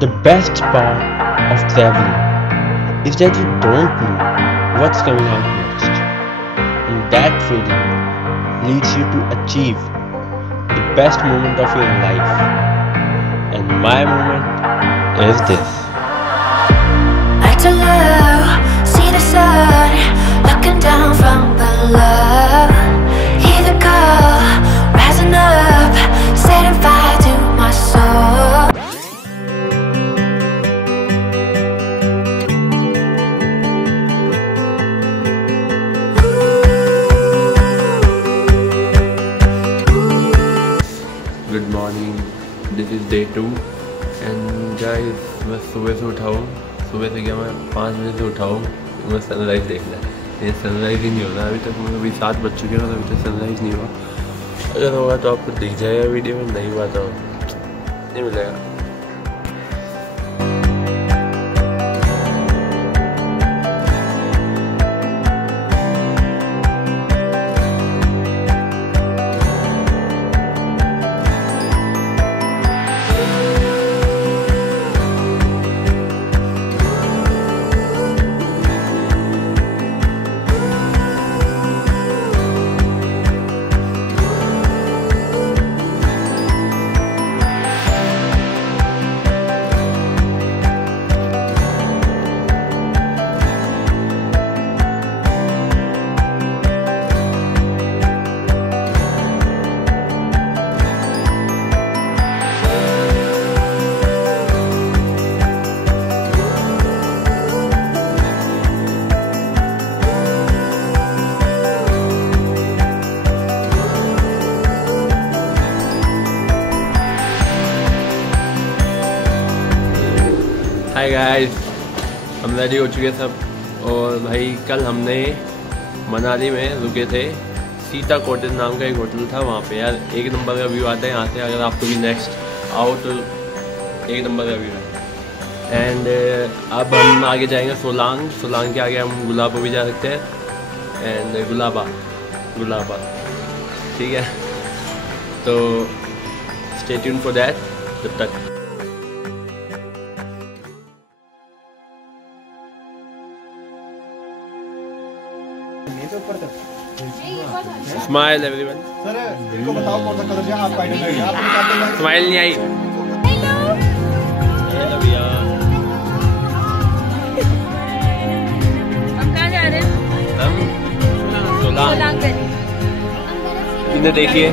The best part of traveling is that you don't know what's coming out next, and that feeling leads you to achieve the best moment of your life. And my moment is this. Like to love, see the sun looking down from below. Hear the call rising up, setting fire to my soul. Good morning, this is day 2 and guys मैं सुबह से उठा हूँ। सुबह से क्या, मैं 5 बजे से उठा हूँ। मैं सनराइज़ देखना है, ये सनराइज़ ही नहीं हो रहा अभी तक। मैं अभी 7 बज चुके हैं और अभी तक सनराइज़ नहीं हुआ। अगर होगा तो आपको दिख जाएगा वीडियो में, नहीं हुआ तो नहीं मिलेगा। हाय गाइस, हम रेडी हो चुके सब। और भाई कल हमने मनाली में रुके थे, सीता कॉटेज नाम का एक होटल था। वहाँ पे यार एक नंबर का व्यू आता है यहाँ से। अगर आपको भी नेक्स्ट आओ तो एक नंबर का व्यू है। एंड अब हम आगे जाएंगे सोलांग के आगे हम गुलाबा भी जा सकते हैं। एंड गुलाबा ठीक है, तो स्टे ट्यून फॉर दैट। जब तक स्माइल एवरीवन। सर इनको बताओ कौन सा कलर है आपका आइडल है? आप निकालते हैं। स्माइल नहीं आई। हेलो, हम कहाँ जा रहे हैं? हम सोलांग वैली। इन्हें देखिए,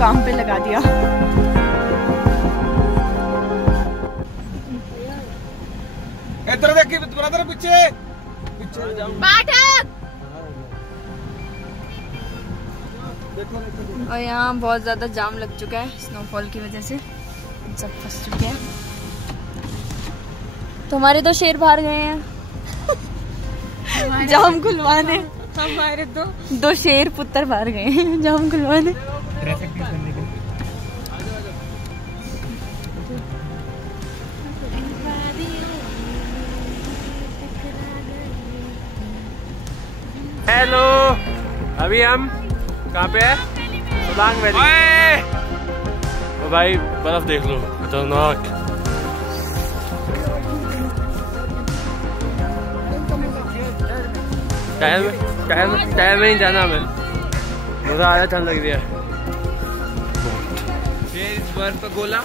काम पे लगा दिया। इधर देखिए ब्रदर, पीछे और यहाँ बहुत ज़्यादा जाम लग चुका है स्नोफॉल की वजह से। सब फंस चुके हैं। तो हमारे 2 शेर बाहर गए हैं जाम खुलवाने। हमारे 2 शेर पुत्र बाहर गए हैं जाम खुलवाने। हेलो, अभी हम कहाँ पे है? सोलांग वैली। ओ भाई बर्फ देख लो, खतरनाक। टायर में ही जाना हमें, मजा आया, ठंड लग रही है। बर्फ का गोला,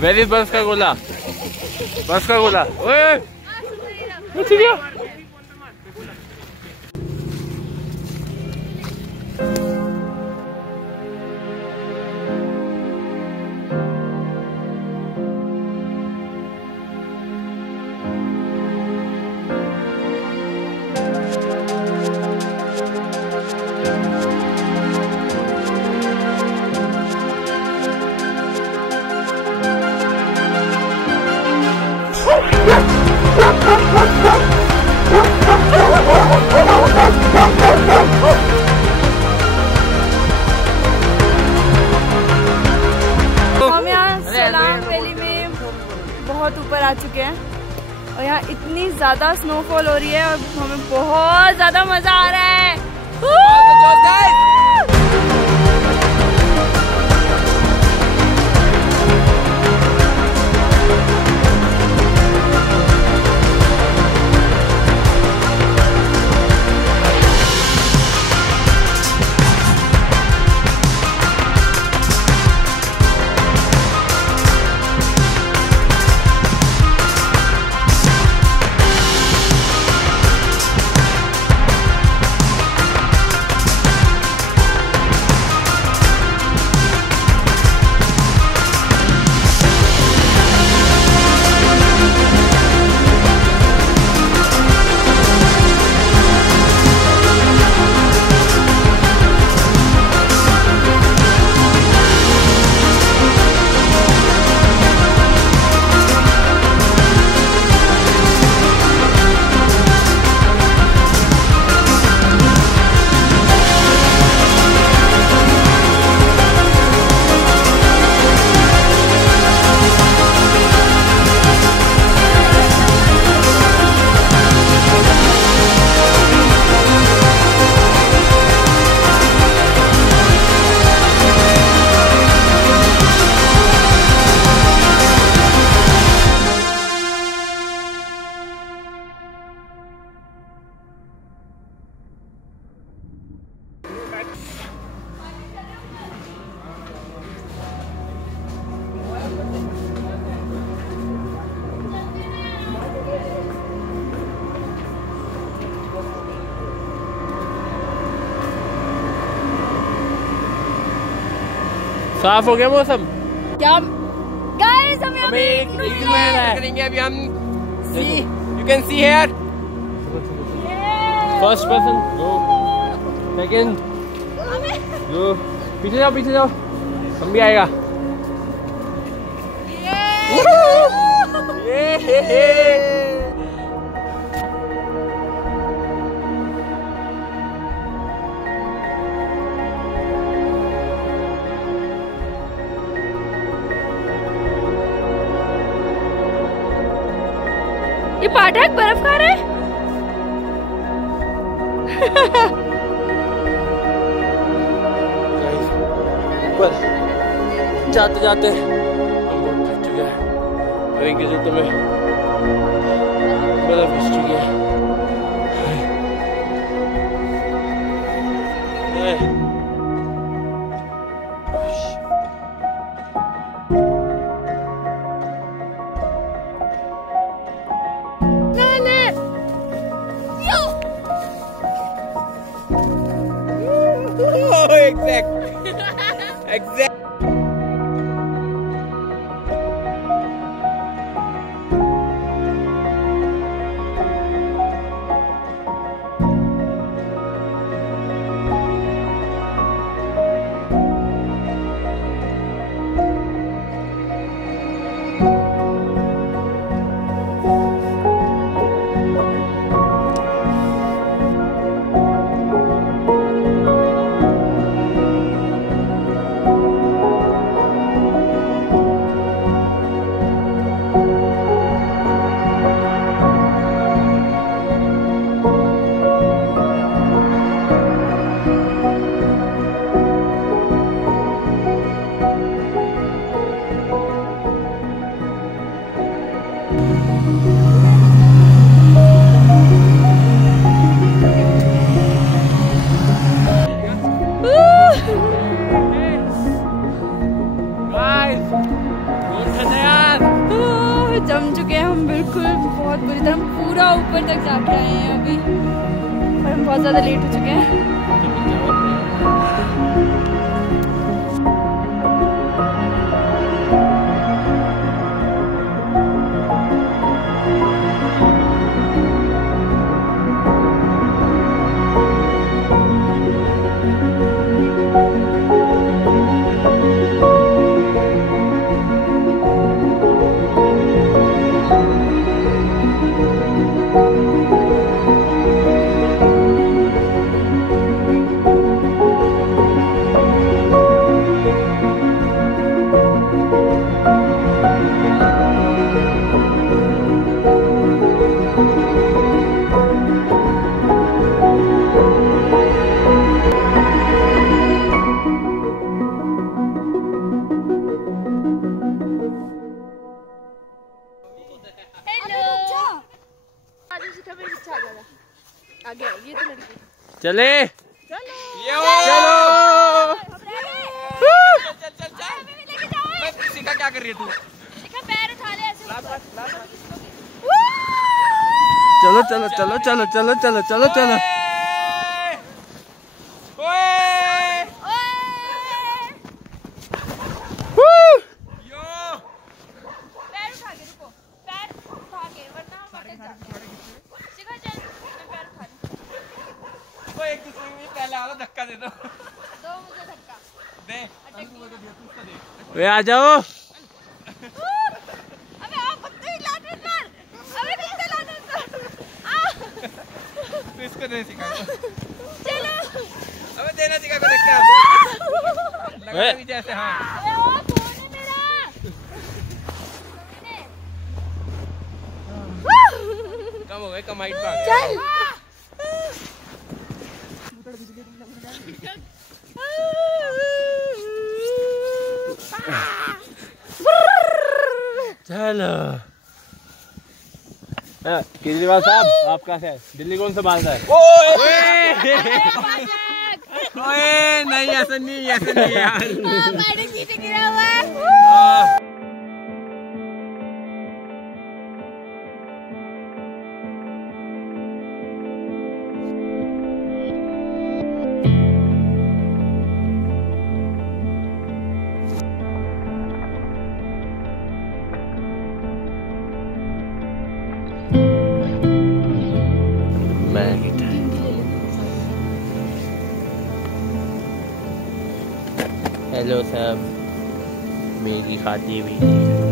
वेरी बर्फ का गोला। बस का बोला ओए ठीक है। हम यहाँ सोलांग वैली में बहुत ऊपर आ चुके हैं और यहाँ इतनी ज्यादा स्नोफॉल हो रही है और हमें बहुत ज्यादा मजा आ रहा है। साफ हो गया मौसम। क्या गाइस हम यहाँ करेंगे अभी हम। See you can see here first person go second go पीछे जाओ हम भी आएगा। ये पाठक बर्फ खा रहे हैं। जाते जाते हम बहुत थक चुके हैं। अभी के जूतों में बर्फ घुस चुकी है। Exact. जम चुके हैं हम बिल्कुल, बहुत बुरी तरह। पूरा ऊपर तक जाके आए हैं अभी और हम बहुत ज़्यादा लेट हो चुके हैं। चले सिखा क्या कर रही है तू? पैर उठा ले ऐसे। चलो चलो चलो चलो चलो चलो चलो चलो। एक दूसरे में पहले आओ, धक्का दे दो। दो मुझे धक्का दे। वे आ जाओ। अबे आप कुत्ते लाते मार। अबे कुत्ते लाते मार। तू इसको दे सिखा। चलो। अबे देना सिखा को धक्का। लगा भी जैसे हाँ। अबे वो कौन है मेरा? कम हो गए, कम हाइट पे। चल। चलो केजरीवाल साहब, आप कहाँ से है? दिल्ली कौन संभालता है? ओए नहीं, ऐसा नहीं, ऐसा नहीं यार। बाइडेन नीचे गिरा हुआ है। हेलो सब, मेरी खाती भी नहीं।